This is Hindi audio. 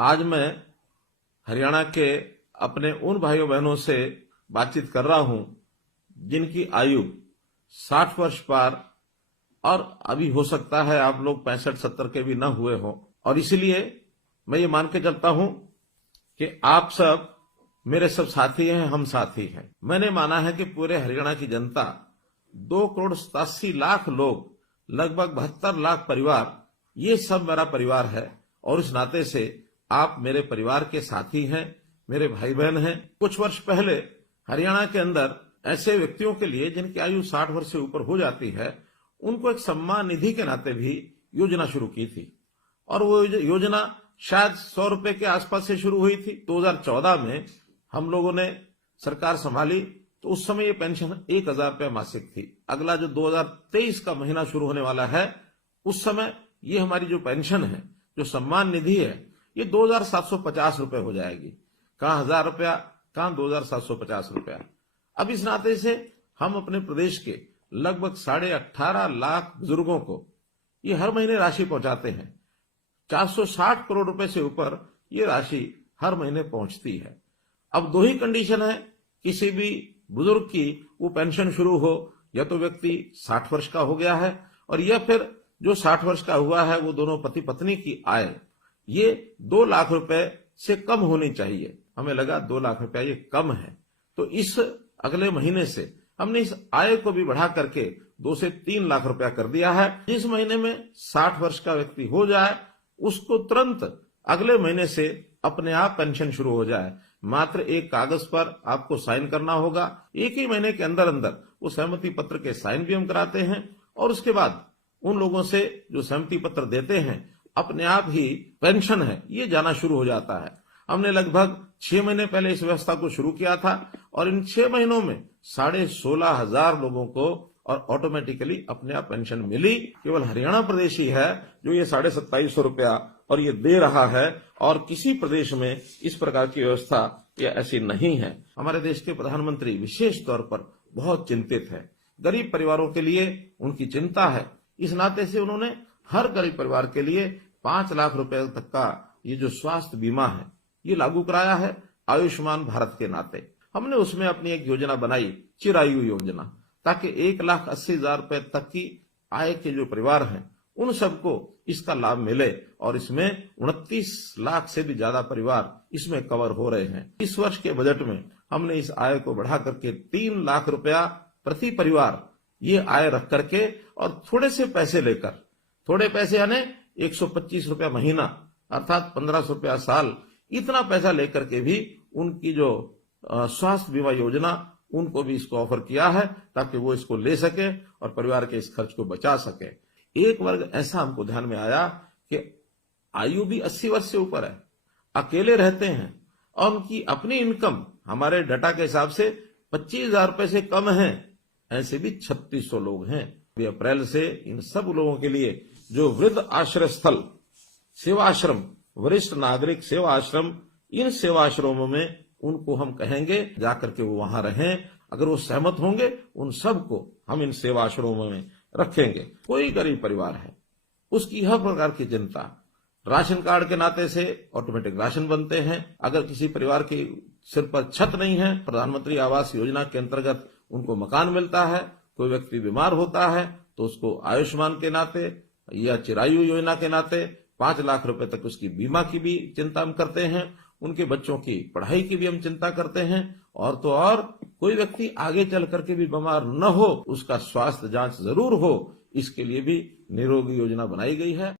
आज मैं हरियाणा के अपने उन भाइयों बहनों से बातचीत कर रहा हूं जिनकी आयु 60 वर्ष पार और अभी हो सकता है आप लोग 65-70 के भी न हुए हो, और इसलिए मैं ये मान के चलता हूं कि आप सब मेरे सब साथी हैं, हम साथी हैं। मैंने माना है कि पूरे हरियाणा की जनता 2,87,00,000 लोग, लगभग 72 लाख परिवार, ये सब मेरा परिवार है और इस नाते से आप मेरे परिवार के साथी हैं, मेरे भाई बहन हैं। कुछ वर्ष पहले हरियाणा के अंदर ऐसे व्यक्तियों के लिए जिनकी आयु 60 वर्ष से ऊपर हो जाती है, उनको एक सम्मान निधि के नाते भी योजना शुरू की थी और वो योजना शायद 100 रुपए के आसपास से शुरू हुई थी। 2014 में हम लोगों ने सरकार संभाली तो उस समय ये पेंशन 1,000 रुपये मासिक थी। अगला जो 2023 का महीना शुरू होने वाला है, उस समय ये हमारी जो पेंशन है, जो सम्मान निधि है, ये 2,750 रुपये हो जाएगी। कहाँ 1,000 रुपया, कहाँ 2,750 रुपया। अब इस नाते से हम अपने प्रदेश के लगभग 18.5 लाख बुजुर्गों को ये हर महीने राशि पहुंचाते हैं। 460 करोड़ रुपए से ऊपर ये राशि हर महीने पहुंचती है। अब दो ही कंडीशन है किसी भी बुजुर्ग की वो पेंशन शुरू हो, या तो व्यक्ति 60 वर्ष का हो गया है और या फिर जो 60 वर्ष का हुआ है वो दोनों पति पत्नी की आय ये 2 लाख रुपए से कम होनी चाहिए। हमें लगा 2 लाख रुपया ये कम है, तो इस अगले महीने से हमने इस आय को भी बढ़ा करके 2 से 3 लाख रुपया कर दिया है। जिस महीने में 60 वर्ष का व्यक्ति हो जाए उसको तुरंत अगले महीने से अपने आप पेंशन शुरू हो जाए। मात्र एक कागज पर आपको साइन करना होगा। एक ही महीने के अंदर अंदर वो सहमति पत्र के साइन भी हम कराते हैं और उसके बाद उन लोगों से जो सहमति पत्र देते हैं अपने आप ही पेंशन है ये जाना शुरू हो जाता है। हमने लगभग 6 महीने पहले इस व्यवस्था को शुरू किया था और इन 6 महीनों में 16,500 लोगों को और ऑटोमेटिकली अपने आप पेंशन मिली। केवल हरियाणा प्रदेश ही है जो ये 2,750 रुपया और ये दे रहा है, और किसी प्रदेश में इस प्रकार की व्यवस्था या ऐसी नहीं है। हमारे देश के प्रधानमंत्री विशेष तौर पर बहुत चिंतित है, गरीब परिवारों के लिए उनकी चिंता है। इस नाते से उन्होंने हर गरीब परिवार के लिए 5 लाख रुपए तक का ये जो स्वास्थ्य बीमा है ये लागू कराया है आयुष्मान भारत के नाते। हमने उसमें अपनी एक योजना बनाई, चिरायु योजना, ताकि 1,80,000 रुपए तक की आय के जो परिवार हैं उन सबको इसका लाभ मिले, और इसमें 29 लाख से भी ज्यादा परिवार इसमें कवर हो रहे हैं। इस वर्ष के बजट में हमने इस आय को बढ़ा करके 3 लाख रुपया प्रति परिवार ये आय रख करके और थोड़े से पैसे लेकर, थोड़े पैसे यानी 125 रुपया महीना अर्थात 1,500 रुपया साल, इतना पैसा लेकर के भी उनकी जो स्वास्थ्य बीमा योजना उनको भी इसको ऑफर किया है ताकि वो इसको ले सके और परिवार के इस खर्च को बचा सके। एक वर्ग ऐसा हमको ध्यान में आया कि आयु भी 80 वर्ष से ऊपर है, अकेले रहते हैं और उनकी अपनी इनकम हमारे डाटा के हिसाब से 25,000 रुपए से कम है। ऐसे भी 3600 लोग हैं। अप्रैल से इन सब लोगों के लिए जो वृद्ध आश्रय स्थल, सेवा आश्रम, वरिष्ठ नागरिक सेवा आश्रम, इन सेवा आश्रमों में उनको हम कहेंगे जाकर के वो वहां रहें। अगर वो सहमत होंगे उन सबको हम इन सेवा आश्रमों में रखेंगे। कोई गरीब परिवार है उसकी हर प्रकार की चिंता, राशन कार्ड के नाते से ऑटोमेटिक राशन बनते हैं। अगर किसी परिवार के सिर पर छत नहीं है, प्रधानमंत्री आवास योजना के अंतर्गत उनको मकान मिलता है। कोई व्यक्ति बीमार होता है तो उसको आयुष्मान के नाते या चिरायु योजना के नाते 5 लाख रुपए तक उसकी बीमा की भी चिंता हम करते हैं। उनके बच्चों की पढ़ाई की भी हम चिंता करते हैं। और तो और कोई व्यक्ति आगे चल करके भी बीमार न हो, उसका स्वास्थ्य जांच जरूर हो, इसके लिए भी निरोगी योजना बनाई गई है।